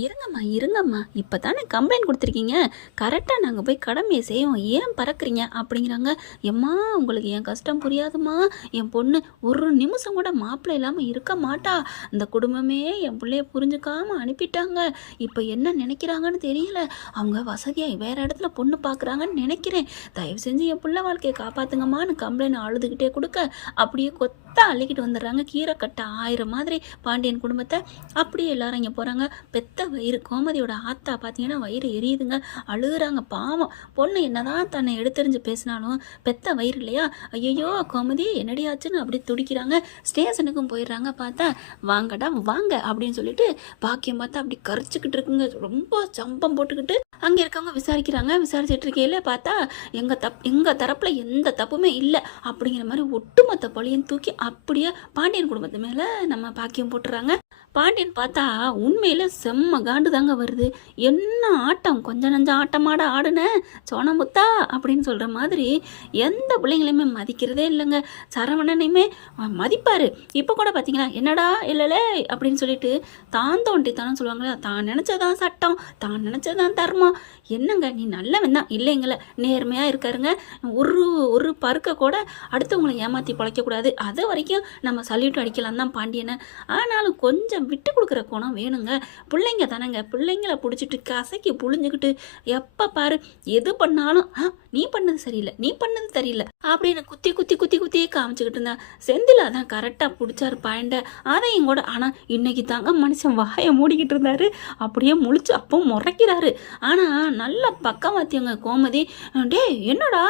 இருங்கம்மா இருங்கம்மா. இப்போ தானே கம்ப்ளைண்ட் கொடுத்துருக்கீங்க கரெக்டாக நாங்கள் போய் கடமையை செய்வோம். ஏன் பறக்கிறீங்க? அப்படிங்கிறாங்க. எம்மா உங்களுக்கு என் கஷ்டம் புரியாதும்மா. என் பொண்ணு ஒரு நிமிஷம் கூட மாப்பிள்ளை இல்லாமல் இருக்க மாட்டா. இந்த குடும்பமே என் பிள்ளைய புரிஞ்சுக்காமல் அனுப்பிட்டாங்க. இப்போ என்ன நினைக்கிறாங்கன்னு தெரியல. அவங்க வசதியாக வேறு இடத்துல பொண்ணு பார்க்குறாங்கன்னு நினைக்கிறேன். தயவு செஞ்சு என் பிள்ளை வாழ்க்கையை காப்பாற்றுங்கம்மான்னு கம்ப்ளைண்ட் அழுதுகிட்டே கொடுக்க. அப்படியே கொத்த அள்ளிக்கிட்டு வந்துடுறாங்க. கீரை கட்டை ஆயிரம் மாதிரி பாண்டியன் குடும்பத்தை அப்படியே எல்லாரும் இங்கே போகிறாங்க பெத்த வயிறு கோமதியோட ஆத்தா பார்த்தீங்கன்னா வயிறு எரியுதுங்க. அழுகுறாங்க. பாவம். பொண்ணு என்னதான் தன்னை எடுத்தெறிஞ்சு பேசினாலும் பெத்த வயிறு இல்லையா? ஐயோ கோமதி என்னடியாச்சுன்னு அப்படி துடிக்கிறாங்க. ஸ்டேஷனுக்கும் போயிடுறாங்க. பார்த்தா வாங்கடா வாங்க அப்படின்னு சொல்லிட்டு பாக்கியம் பார்த்தா அப்படி கரைச்சிக்கிட்டு இருக்குங்க. ரொம்ப சம்பம் போட்டுக்கிட்டு அங்கே இருக்கவங்க விசாரிக்கிறாங்க. விசாரிச்சுட்டு இருக்கையில பார்த்தா எங்கள் தப் எங்கள் தரப்பில் எந்த தப்புமே இல்லை அப்படிங்கிற மாதிரி ஒட்டுமொத்த பழியும் தூக்கி அப்படியே பாண்டியன் குடும்பத்து மேலே நம்ம பாக்கியம் போட்டுறாங்க. பாண்டியன் பார்த்தா உண்மையில் செம்ம காண்டு தாங்க வருது. என்ன ஆட்டம்? கொஞ்சம் நஞ்சம் ஆட்டமாட ஆடுன. சோனமுத்தா அப்படின்னு சொல்கிற மாதிரி எந்த பிள்ளைங்களையுமே மதிக்கிறதே இல்லைங்க. சரவணனையுமே மதிப்பார். இப்போ கூட பார்த்தீங்களா என்னடா இல்லைலே அப்படின்னு சொல்லிட்டு தான் தோண்டித்தானு சொல்லுவாங்களே தான் நினச்சதான் சட்டம் தான் நினச்சதான் தர்மம். என்னங்க நீ நல்லவன் தான். இல்லைங்கள நேர்மையாக இருக்காருங்க. ஒரு ஒரு பருக்க கூட அடுத்தவங்களை ஏமாற்றி பழைக்கக்கூடாது. அதை வரைக்கும் நம்ம சல்யூட் அடிக்கலாம் தான் பாண்டியனை. ஆனாலும் கொஞ்சம் விட்டு கொடுக்குற குணம் வேணுங்க. பிள்ளைங்க தானேங்க. பிள்ளைங்கள பிடிச்சிட்டு கசைக்கு புழிஞ்சுக்கிட்டு எப்போ பாரு எது பண்ணாலும் ஆ நீ பண்ணது சரியில்லை நீ பண்ணது சரியில்லை அப்படின்னு குத்தி குத்தி குத்தி குத்தியே காமிச்சுக்கிட்டு இருந்தா. செந்தில் அதான் கரெக்டாக பிடிச்சாரு பாயண்ட. அதையும் கூட ஆனால் இன்னைக்கு தாங்க மனுஷன் வாயை மூடிக்கிட்டு இருந்தாரு. அப்படியே முழிச்சு அப்போ முறைக்கிறாரு. ஆனால் நல்ல பக்கவாத்தியங்க கோமதி டே என்னடா?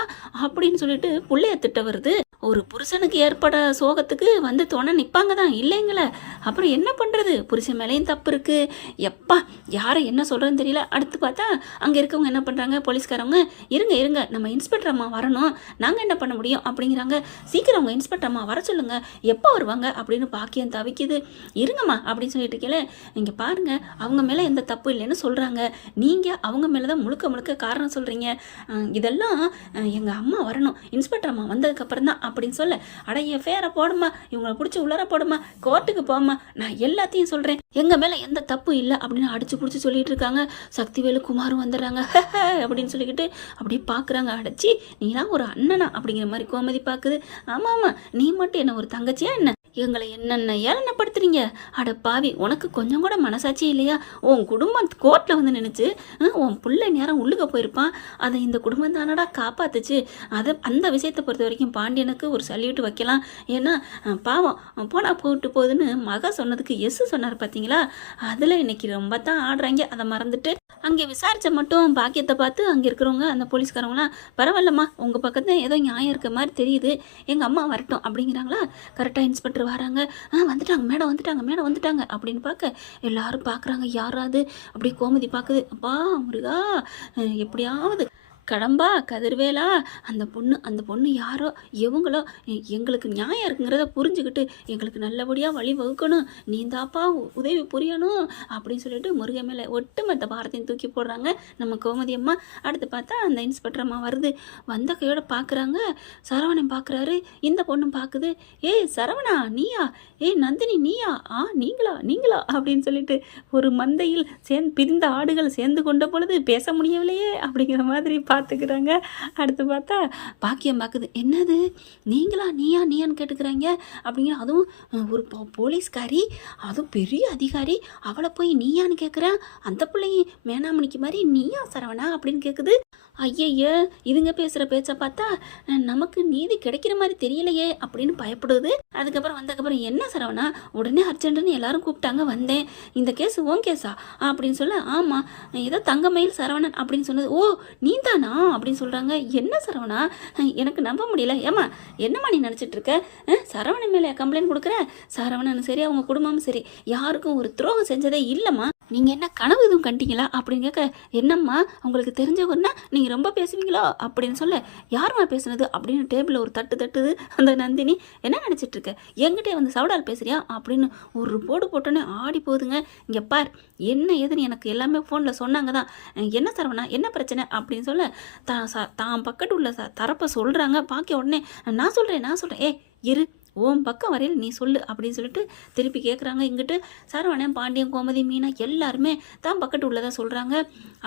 அப்படின்னு சொல்லிட்டு பிள்ளைய திட்ட வருது. ஒரு புருஷனுக்கு ஏற்பட சோகத்துக்கு வந்து துணை நிற்பாங்க தான் இல்லைங்களே? அப்புறம் என்ன பண்ணுறது புருஷன் மேலேயும் தப்பு இருக்குது எப்பா யாரை என்ன சொல்கிறதுன்னு தெரியல. அடுத்து பார்த்தா அங்கே இருக்கவங்க என்ன பண்ணுறாங்க போலீஸ்காரவங்க இருங்க இருங்க நம்ம இன்ஸ்பெக்டர் அம்மா வரணும். நாங்கள் என்ன பண்ண முடியும்? அப்படிங்கிறாங்க. சீக்கிரம் அவங்க இன்ஸ்பெக்டர் அம்மா வர சொல்லுங்கள் எப்போ வருவாங்க? அப்படின்னு பாக்கியம் தவிக்குது. இருங்கம்மா அப்படின்னு சொல்லிட்டு இருக்கல இங்கே பாருங்கள் அவங்க மேலே எந்த தப்பு இல்லைன்னு சொல்கிறாங்க நீங்கள் அவங்க மேலே தான் முழுக்க முழுக்க காரணம் சொல்கிறீங்க இதெல்லாம் எங்கள் அம்மா வரணும். இன்ஸ்பெக்டர் அம்மா வந்ததுக்கப்புறம் தான் அப்படின்னு சொல்ல. அட என் ஃபேரை போடுமா இவங்களை பிடிச்சி உள்ளார போடுமா கோர்ட்டுக்கு போமா நான் எல்லாத்தையும் சொல்கிறேன் எங்கள் மேலே எந்த தப்பு இல்லை அப்படின்னு அடிச்சு பிடிச்சி சொல்லிட்டு இருக்காங்க. சக்திவேலு குமாரும் வந்துடுறாங்க. அப்படின்னு சொல்லிக்கிட்டு அப்படியே பார்க்குறாங்க அடைச்சி நீலாம் ஒரு அண்ணனா அப்படிங்கிற மாதிரி கோமதி பார்க்குது ஆமாம் ஆமாம் நீ மட்டும் என்ன ஒரு தங்கச்சியா என்ன? எங்களை என்னென்ன ஏளனப்படுத்துறீங்க? அட பாவி உனக்கு கொஞ்சம் கூட மனசாட்சி இல்லையா? உன் குடும்பம் கோர்ட்டில் வந்து நினைச்சு உன் பிள்ளை நேரம் உள்ளுக்க போயிருப்பான் அதை இந்த குடும்பம் தானடா காப்பாத்துச்சு. அதை அந்த விஷயத்தை பொறுத்த வரைக்கும் பாண்டியனுக்கு ஒரு சல்யூட் வைக்கலாம். ஏன்னா பாவம் போனா போட்டு போகுதுன்னு மக சொன்னதுக்கு எஸ் சொன்னார் பார்த்தீங்களா அதில் இன்னைக்கு ரொம்ப தான் ஆடுறாங்க. அதை மறந்துட்டு அங்கே விசாரித்த மட்டும் பாக்கியத்தை பார்த்து அங்கே இருக்கிறவங்க அந்த போலீஸ்காரவங்களாம் பரவாயில்லம்மா உங்கள் பக்கத்தில் ஏதோ நியாயம் இருக்க மாதிரி தெரியுது. எங்கள் அம்மா வரட்டும் அப்படிங்கிறாங்களா. கரெக்டாக இன்ஸ்பெக்டர் வராங்க. ஆ வந்துட்டாங்க மேடம் வந்துட்டாங்க மேடம் வந்துட்டாங்க அப்படின்னு பார்க்க எல்லாரும் பார்க்குறாங்க. யாராவது? அப்படியே கோமதி பார்க்குது. அப்பா முருகா எப்படியாவது கடம்பா கதிர்வேலா அந்த பொண்ணு அந்த பொண்ணு யாரோ எவங்களோ எங்களுக்கு நியாயம் இருக்குங்கிறத புரிஞ்சுக்கிட்டு எங்களுக்கு நல்லபடியாக வழி வகுக்கணும். நீ தாப்பா உதவி புரியணும் அப்படின்னு சொல்லிட்டு முருகன் மேலே ஒட்டுமொத்த பாரத்தையும் தூக்கி போடுறாங்க. நம்ம கோமதி அம்மா அடுத்து பார்த்தா அந்த இன்ஸ்பெக்டர் அம்மா வருது. வந்த கையோட பார்க்குறாங்க சரவணன் பார்க்குறாரு இந்த பொண்ணும் பார்க்குது ஏய் சரவணா நீயா? ஏய் நந்தினி நீயா? ஆ நீங்களா? நீங்களா? அப்படின்னு சொல்லிட்டு ஒரு மந்தையில் சேர்ந்து பிரிந்த ஆடுகள் சேர்ந்து கொண்ட பொழுது பேச முடியவில்லையே அப்படிங்கிற மாதிரி பார்த்துக்கிறாங்க அடுத்து பார்த்தா பாக்கியம் பார்க்குது என்னது? நீங்களா? நீயா? நீயான்னு கேட்டுக்கிறாங்க. அப்படிங்கிற அதுவும் ஒரு போ- போலீஸ்காரி அதுவும் பெரிய அதிகாரி அவளை போய் நீயான்னு கேட்குறேன் அந்த பிள்ளையும் மேனாமணிக்கு மாதிரி நீயா சரவணா? அப்படின்னு கேட்குது ஐயையே இதுங்க பேசுகிற பேச்சை பார்த்தா நமக்கு நீதி கிடைக்கிற மாதிரி தெரியலையே அப்படின்னு பயப்படுது. அதுக்கப்புறம் வந்ததுக்கப்புறம் என்ன சரவணா? உடனே அர்ஜென்ட்டுன்னு எல்லாரும் கூப்பிட்டாங்க வந்தேன். இந்த கேஸ் ஓன் கேஸா? அப்படின்னு சொல்ல ஆமாம் ஏதோ தங்கமயில் சரவணன் அப்படின்னு சொன்னது. ஓ நீ தான்? அப்படின்னு சொல்கிறாங்க என்ன சரவணா? எனக்கு நம்ப முடியல. ஏமா என்னம்மா நீ நினச்சிட்டு இருக்க? சரவணன் மேலே கம்ப்ளைண்ட் கொடுக்குற? சரவணன் சரி அவங்க குடும்பமும் சரி யாருக்கும் ஒரு துரோகம் செஞ்சதே இல்லைம்மா. நீங்கள் என்ன கனவு எதுவும் கண்டிங்களா? அப்படின்னு கேட்க என்னம்மா உங்களுக்கு தெரிஞ்சவங்கன்னா நீங்கள் ரொம்ப பேசுவீங்களோ? அப்படின்னு சொல்ல யாரும்மா பேசுனது? அப்படின்னு டேபிளில் ஒரு தட்டு தட்டுது அந்த நந்தினி. என்ன நினச்சிட்டு இருக்க? வந்து சவுடால் பேசுறியா? அப்படின்னு ஒரு போடு போட்டோன்னே ஆடி போகுதுங்க. இங்கே பார் என்ன ஏதுன்னு எனக்கு எல்லாமே ஃபோனில் சொன்னாங்க தான். என்ன சரவணா? என்ன பிரச்சனை? அப்படின்னு சொல்ல தான் ச தான் பக்கத்து உள்ள தரப்பை சொல்கிறாங்க பாக்கிய உடனே நான் சொல்கிறேன் நான் சொல்கிறேன் ஏ இரு ஓம் பக்கம் வரையில் நீ சொல்லு அப்படின்னு சொல்லிட்டு திருப்பி கேட்குறாங்க இங்கிட்டு சரவணன் பாண்டியன் கோமதி மீனா எல்லாருமே தான் பக்கத்து உள்ளதாக சொல்கிறாங்க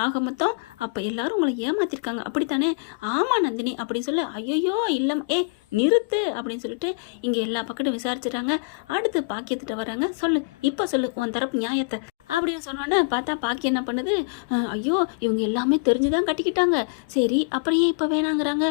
ஆக மொத்தம் அப்போ எல்லாரும் உங்களை ஏமாத்திருக்காங்க. அப்படித்தானே? ஆமா நந்தினி அப்படின்னு சொல்லி ஐயோ இல்லை ஏ நிறுத்து அப்படின்னு சொல்லிட்டு இங்கே எல்லா பக்கட்டும் விசாரிச்சிடுறாங்க. அடுத்து பாக்கியத்திட்ட வர்றாங்க. சொல்லு இப்போ சொல்லு உன் தரப்பு நியாயத்தை அப்படின்னு சொன்னோன்னே பார்த்தா பாக்கி என்ன பண்ணுது? ஐயோ இவங்க எல்லாமே தெரிஞ்சு தான் கட்டிக்கிட்டாங்க. சரி அப்புறம் ஏன் இப்போ வேணாங்கிறாங்க?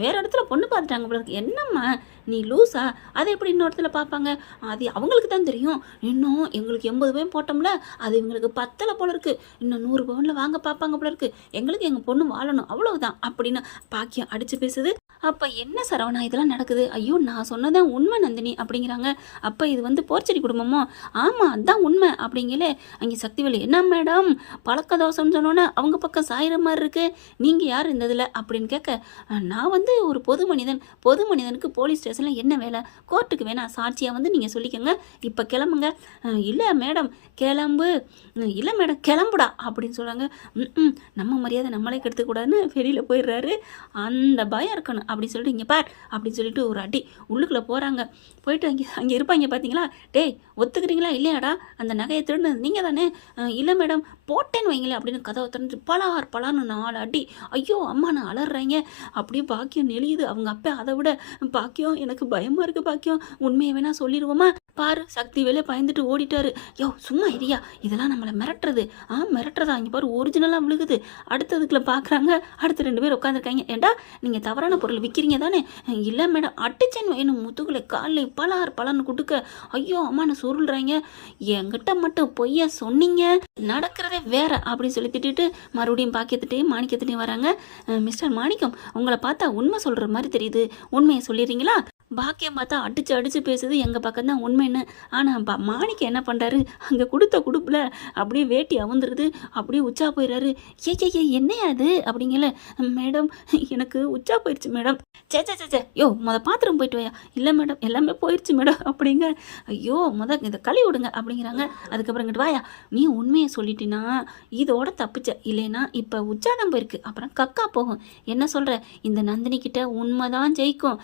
வேற இடத்துல பொண்ணு பார்த்துட்டாங்க போல என்னம்மா? நீ லூஸா அதை எப்படி இன்னொருத்தில் பார்ப்பாங்க? அது அவங்களுக்கு தான் தெரியும். இன்னும் எங்களுக்கு எண்பது பவன் போட்டோம்ல அது இவங்களுக்கு பத்தலை போல இருக்கு. இன்னும் நூறு பவனில் வாங்க பார்ப்பாங்க போல இருக்கு. எங்களுக்கு எங்கள் பொண்ணு வாழணும் அவ்வளவுதான் அப்படின்னு பாக்கியம் அடிச்சு பேசுது. அப்போ என்ன சரவணா இதெல்லாம் நடக்குது? ஐயோ நான் சொன்னதான் உண்மை நந்தினி அப்படிங்கிறாங்க. அப்போ இது வந்து போர்ச்செடி குடும்பமோ? ஆமாம் அதுதான் உண்மை அப்படிங்களே அங்கே சக்திவேலு என்ன மேடம்? பழக்க தோசைன்னு சொன்னோன்னே அவங்க பக்கம் சாயிற மாதிரி இருக்கு. நீங்கள் யார் இந்த இதில்? அப்படின்னு கேட்க நான் வந்து ஒரு பொது மனிதன். பொது மனிதனுக்கு போலீஸ் ஸ்டேஷனில் என்ன வேலை? கோர்ட்டுக்கு வேணா சாட்சியாக வந்து நீங்கள் சொல்லிக்கோங்க. இப்போ கிளம்புங்க. இல்லை மேடம் கிளம்பு. இல்லை மேடம் கிளம்புடா அப்படின்னு சொல்கிறாங்க ம் நம்ம மரியாதை நம்மளே கெடுத்துக்கூடாதுன்னு வெளியில் போயிடுறாரு. அந்த பயம் இருக்கணும் அப்படின்னு சொல்லிட்டு இங்கே பார் அப்படின்னு சொல்லிட்டு ஒரு அடி உள்ளுக்குள்ளே போகிறாங்க போயிட்டு அங்கே அங்கே இருப்பாங்க பார்த்தீங்களா டேய் ஒத்துக்கிறீங்களா இல்லையாடா? அந்த நகையை திருடுனது நீங்கள் தானே இல்லை மேடம் போட்டேன்னு வைங்களேன் அப்படின்னு கதவை திறந்து பலார் பலான்னு நாலு அடி. ஐயோ அம்மா நான் அலறாங்க. அப்படியே பாக்கியம் நெளியுது. அவங்க அப்பா அதை விட பாக்கியம் எனக்கு பயமாக இருக்குது பாக்கியம். உண்மையை வேணால் சொல்லிடுவோமா? பாரு சக்தி வேலை பயந்துட்டு ஓடிட்டாரு. யோ சும்மா இரியா இதெல்லாம் நம்மளை மிரட்டுறது. ஆ மிரட்டுறதா? இங்கே பாரு ஒரிஜினலாக விழுகுது. அடுத்ததுக்குள்ள பார்க்குறாங்க அடுத்து ரெண்டு பேர் உட்காந்துருக்காங்க ஏண்டா நீங்கள் தவறான பொருள் விற்கிறீங்க தானே? இல்லை மேடம் அட்டிச்சன் வேணும். முத்துக்குள்ள காலில் பலார் பலன்னு கொடுக்க. ஐயோ அம்மான்னு சுருள்றாங்க என்கிட்ட மட்டும் பொய்யா சொன்னீங்க? நடக்கிறதே வேற அப்படின்னு சொல்லி திட்டிட்டு மறுபடியும் பாக்கியத்துட்டையும் மாணிக்கத்துட்டையும் வராங்க. மிஸ்டர் மாணிக்கம் உங்களை பார்த்தா உண்மை சொல்கிற மாதிரி தெரியுது. உண்மையை சொல்லிடுறீங்களா? பாக்கியம் பார்த்தா அடித்து அடித்து பேசுது எங்கள் பக்கம் தான் உண்மைன்னு. ஆனால் பா மாணிக்க என்ன பண்ணுறாரு அங்கே கொடுத்த குடுப்பில் அப்படியே வேட்டி அவுந்துருது. அப்படியே உச்சா போயிடுறாரு ஏ ஏ என்னையா அது அப்படிங்கல. மேடம் எனக்கு உச்சா போயிடுச்சு மேடம். சே சே சே சே யோ முத பாத்திரம் போயிட்டு வாயா. இல்லை மேடம் எல்லாமே போயிடுச்சு மேடம். அப்படிங்க. ஐயோ முத இதை கழுவி விடுங்க அப்படிங்கிறாங்க. அதுக்கப்புறம் இங்கிட்டு வாயா. நீ உண்மையை சொல்லிட்டினா இதோட தப்பிச்ச. இல்லைன்னா இப்போ உச்சாதம் போயிருக்கு. அப்புறம் கக்கா போகும். என்ன சொல்கிற இந்த நந்தினி கிட்ட உண்மைதான் ஜெயிக்கும்.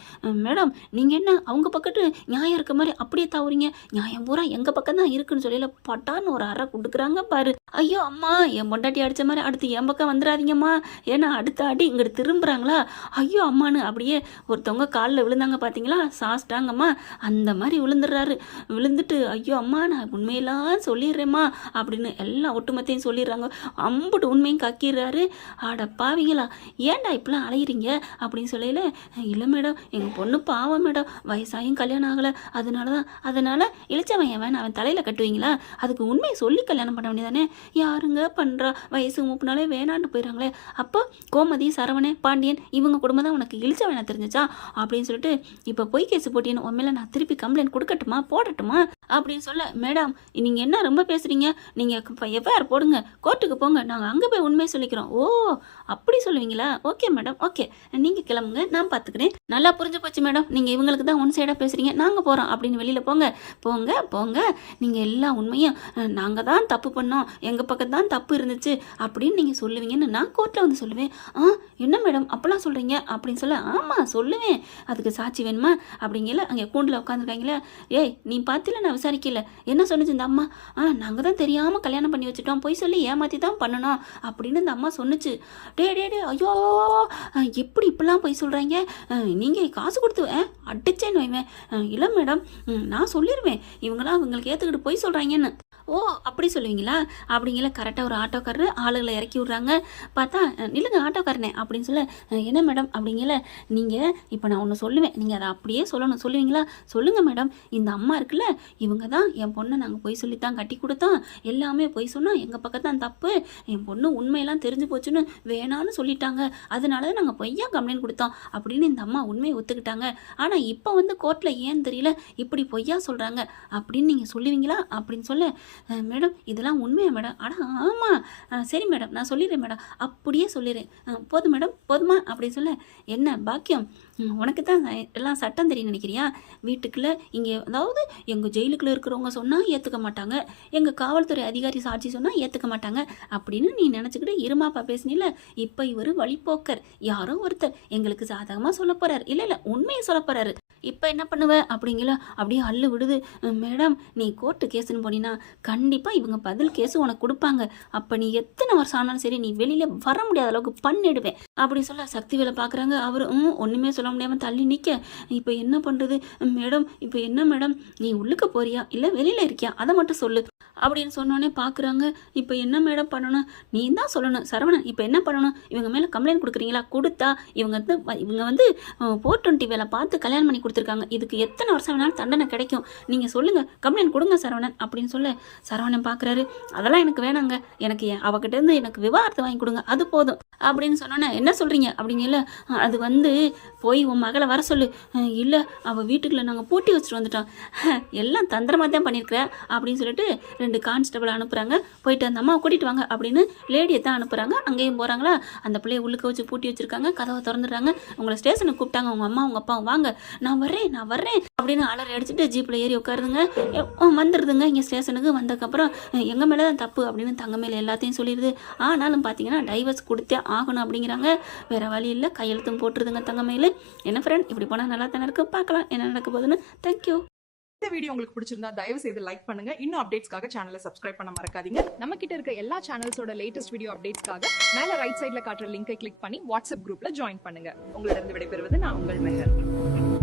மேடம் நீங்கள் என்ன அவங்க பக்கத்து நியாயம் இருக்க மாதிரி அப்படியே தாவுறீங்க? நியாயம் பூரா எங்கள் பக்கம் தான் இருக்குன்னு சொல்லல பட்டான்னு ஒரு அறை கொடுக்குறாங்க பாரு. ஐயோ அம்மா என் பொண்டாட்டி அடித்த மாதிரி அடுத்து என் பக்கம் வந்துடாதீங்கம்மா ஏன்னா அடுத்த அடி இங்கிட்டு திரும்புகிறாங்களா ஐயோ அம்மான்னு அப்படியே ஒருத்தவங்க காலில் விழுந்தாங்க பார்த்தீங்களா சாஸ்டாங்கம்மா. அந்த மாதிரி விழுந்துடுறாரு. விழுந்துட்டு ஐயோ அம்மா நான் உண்மையெல்லாம் சொல்லிடுறேம்மா அப்படின்னு எல்லாம் ஒட்டுமொத்தையும் சொல்லிடுறாங்க. அம்புட்டு உண்மையும் கக்கிடுறாரு. ஆட பாவிங்களா ஏன்டா இப்படிலாம் அலையிறீங்க? அப்படின்னு சொல்லல இல்லை மேடம் எங்கள் பொண்ணு பாவம் மேடம் வயசாயும் கல்யாணம் ஆகலை. அதனால தான் அதனால் இளிச்சவன் வேணாம் அவன் தலையில் கட்டுவீங்களா? அதுக்கு உண்மையை சொல்லி கல்யாணம் பண்ண வேண்டியதானே? யாருங்க பண்ணுறா வயசு மூப்புனாலே வேணான்னு போயிடுறாங்களே அப்போ கோமதி சரவணே பாண்டியன் இவங்க குடும்பம் தான் உனக்கு இழிச்ச தெரிஞ்சிச்சா? தெரிஞ்சுச்சா அப்படின்னு சொல்லிட்டு இப்போ பொய் கேஸ் போட்டின்னு உண்மையில நான் திருப்பி கம்ப்ளைண்ட் கொடுக்கட்டுமா? போடட்டுமா? அப்படின்னு சொல்ல மேடம் நீங்கள் என்ன ரொம்ப பேசுகிறீங்க நீங்கள் எஃப்ஐஆர் போடுங்க கோர்ட்டுக்கு போங்க நாங்கள் அங்கே போய் உண்மையை சொல்லிக்கிறோம். ஓ அப்படி சொல்லுவீங்களா? ஓகே மேடம் ஓகே நீங்கள் கிளம்புங்க நான் பார்த்துக்கிறேன் நல்லா புரிஞ்சு போச்சு மேடம் நீங்கள் இவங்களுக்கு தான் ஒன் சைடாக பேசுகிறீங்க நாங்கள் போகிறோம் அப்படின்னு வெளியில் போங்க. போங்க போங்க நீங்கள் எல்லா உண்மையும் நாங்கள் தான் தப்பு பண்ணோம் எங்கள் பக்கம் தான் தப்பு இருந்துச்சு அப்படின்னு நீங்கள் சொல்லுவீங்கன்னு நான் கோர்ட்டில் வந்து சொல்லுவேன். ஆ என்ன மேடம் அப்போல்லாம் சொல்கிறீங்க அப்படின்னு சொல்ல ஆமாம் சொல்லுவேன். அதுக்கு சாட்சி வேணுமா? அப்படிங்கல அங்கே கூண்டில் உட்காந்துருக்காங்களே ஏய் நீ பார்த்தில நான் விசாரிக்கல. என்ன சொன்னுச்சு இந்த அம்மா? ஆ நாங்கள் தான் தெரியாமல் கல்யாணம் பண்ணி வச்சுட்டோம். போய் சொல்லி ஏமாற்றி தான் பண்ணணும் அப்படின்னு இந்த அம்மா சொன்னுச்சு. டே டே டே ஐயோ எப்படி இப்படிலாம் போய் சொல்கிறாங்க நீங்கள் காசு கொடுத்து அடிச்சேன்னு வைவேன் இல்லை மேடம் நான் சொல்லிடுவேன் இவங்களாம் அவங்களுக்கு ஏற்றுக்கிட்டு போய் சொல்கிறாங்கன்னு ஓ அப்படி சொல்லுவீங்களா? அப்படிங்கள கரெக்டாக ஒரு ஆட்டோக்காரர் ஆளுகளை இறக்கி விட்றாங்க. பார்த்தா இல்லைங்க நில்லுங்க ஆட்டோக்காரனே அப்படின்னு சொல்ல என்ன மேடம் அப்படிங்கல நீங்கள் இப்போ நான் ஒன்று சொல்லுவேன். நீங்கள் அதை அப்படியே சொல்லணும். சொல்லுவீங்களா? சொல்லுங்கள் மேடம் இந்த அம்மா இருக்குல்ல இவங்க தான் என் பொண்ணை நாங்கள் பொய் சொல்லித்தான் கட்டி கொடுத்தோம். எல்லாமே பொய் சொன்னால் எங்கள் பக்கம் தான் தப்பு. என் பொண்ணு உண்மையெல்லாம் தெரிஞ்சு போச்சுன்னு வேணான்னு சொல்லிட்டாங்க. அதனால தான் நாங்கள் பொய்யா கம்ப்ளைண்ட் கொடுத்தோம். அப்படின்னு இந்த அம்மா உண்மையை ஒத்துக்கிட்டாங்க. ஆனால் இப்போ வந்து கோர்ட்டில் ஏன்னு தெரியல? இப்படி பொய்யா சொல்கிறாங்க அப்படின்னு நீங்கள் சொல்லுவீங்களா? அப்படின்னு சொல்ல மேடம் இதெல்லாம் உண்மையா மேடம்? ஆனால் ஆமாம் சரி மேடம் நான் சொல்லிடுறேன் மேடம். அப்படியே சொல்லிடுறேன். போதும் மேடம் போதுமா? அப்படி சொல்ல. என்ன பாக்கியம்? உனக்கு தான் எல்லாம் சட்டம் தெரியும் நினைக்கிறியா? வீட்டுக்குள்ளே இங்கே அதாவது எங்கள் ஜெயிலுக்குள்ளே இருக்கிறவங்க சொன்னால் ஏற்றுக்க மாட்டாங்க. எங்கள் காவல்துறை அதிகாரி சாட்சி சொன்னால் ஏற்றுக்க மாட்டாங்க. அப்படின்னு நீ நினச்சிக்கிட்டு இருமாப்பா பேசுனில இப்போ இவர் வழிப்போக்கர் யாரோ ஒருத்தர். எங்களுக்கு சாதகமாக சொல்ல போகிறார் இல்லை இல்லை உண்மையை சொல்ல போகிறாரு இப்போ என்ன பண்ணுவேன் அப்படிங்கல அப்படியே அள்ளு விடுது. மேடம் நீ கோர்ட்டு கேஸுன்னு போனீங்கன்னா கண்டிப்பாக இவங்க பதில் கேஸு உனக்கு கொடுப்பாங்க. அப்போ நீ எத்தனை வருஷம் ஆனாலும் சரி நீ வெளியில் வர முடியாத அளவுக்கு பண்ணிடுவேன். அப்படி சொல்ல சக்தி வேலை பார்க்குறாங்க. அவர் ம் ஒன்றுமே சொல்ல முடியாமல் தள்ளி நிற்க இப்போ என்ன பண்ணுறது மேடம் இப்போ என்ன மேடம்? நீ உள்ளுக்க போறியா? இல்லை வெளியில் இருக்கியா? அதை மட்டும் சொல்லு. அப்படின்னு சொன்னோடனே பார்க்குறாங்க. இப்போ என்ன மேடம் பண்ணணும்? நீ தான் சொல்லணும் சரவணன். இப்போ என்ன பண்ணணும்? இவங்க மேலே கம்ப்ளைண்ட் கொடுக்குறீங்களா? கொடுத்தா இவங்க வந்து இவங்க வந்து ஃபோர் டுவெண்ட்டி வேலை பார்த்து கல்யாணம் பண்ணி கொடுத்துருக்காங்க. இதுக்கு எத்தனை வருஷம் வேணாலும் தண்டனை கிடைக்கும். நீங்கள் சொல்லுங்கள் கம்ப்ளைண்ட் கொடுங்க சரவணன் அப்படின்னு சொல்ல சரவணன் பார்க்குறாரு அதெல்லாம் எனக்கு வேணாங்க. எனக்கு அவகிட்ட இருந்து எனக்கு விவாகரத்தை வாங்கி கொடுங்க. அது போதும். அப்படின்னு சொன்னோன்னே என்ன சொல்கிறீங்க அப்படிங்கல அது வந்து போய் உன் மகளை வர சொல்லு. இல்லை அவள் வீட்டுக்குள்ளே நாங்கள் பூட்டி வச்சுட்டு வந்துட்டோம். எல்லாம் தந்திரமாக தான் பண்ணியிருக்கிற அப்படின்னு சொல்லிட்டு ரெண்டு கான்ஸ்டபிள் அனுப்புகிறாங்க போயிட்டு அந்த அம்மாவை கூட்டிகிட்டு வாங்க. அப்படின்னு லேடியை தான் அனுப்புகிறாங்க அங்கேயும் போகிறாங்களா அந்த பிள்ளைய உள்ளுக்க வச்சு பூட்டி வச்சுருக்காங்க. கதவை திறந்துடுறாங்க. உங்களை ஸ்டேஷனுக்கு கூப்பிட்டாங்க. உங்கள் அம்மா உங்கள் அப்பாவும் வாங்க. நான் வர்றேன் நான் வர்றேன் அப்படின்னு அலறி அடிச்சுட்டு ஜீப்பில் ஏறி உட்காருதுங்க. வந்துடுதுங்க இங்கே ஸ்டேஷனுக்கு வந்ததுக்கப்புறம் எங்கள் மேலே தான் தப்பு அப்படின்னு தங்க மேலே எல்லாத்தையும் சொல்லிடுது. ஆனாலும் பார்த்தீங்கன்னா டைவர்ஸ் கொடுத்தே ஆகணும் அப்படிங்கிறாங்க. வேறு வழி இல்லை. கையெழுத்தும் போட்டுருதுங்க தங்க மேலே. என்ன ஃப்ரெண்ட் இப்படி போனால் நல்லா தானே இருக்கு? பார்க்கலாம். என்ன நடக்க போகுதுன்னு? தேங்க்யூ இந்த வீடியோ உங்களுக்கு பிடிச்சிருந்தா தயவு செய்து லைக் பண்ணுங்க. இன்னும் அப்டேட்ஸ்க்காக சேனலை சப்ஸ்கிரைப் பண்ண மறக்காதீங்க. நம்ம கிட்ட இருக்க எல்லா சேனல்ஸோட லேட்டஸ்ட் வீடியோ அப்டேட்ஸ்க்காக மேல ரைட் சைடுல காட்டுற லிங்கை கிளிக் பண்ணி வாட்ஸ்அப் குரூப்ல ஜாயின் பண்ணுங்க. உங்களிடம் விடைபெறுவது நான் உங்கள் மெஹர்.